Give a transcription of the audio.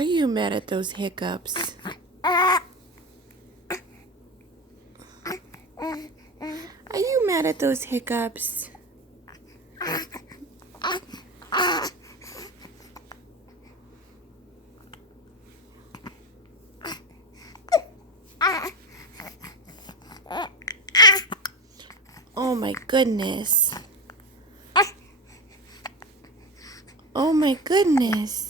Are you mad at those hiccups? Are you mad at those hiccups? Oh my goodness. Oh my goodness.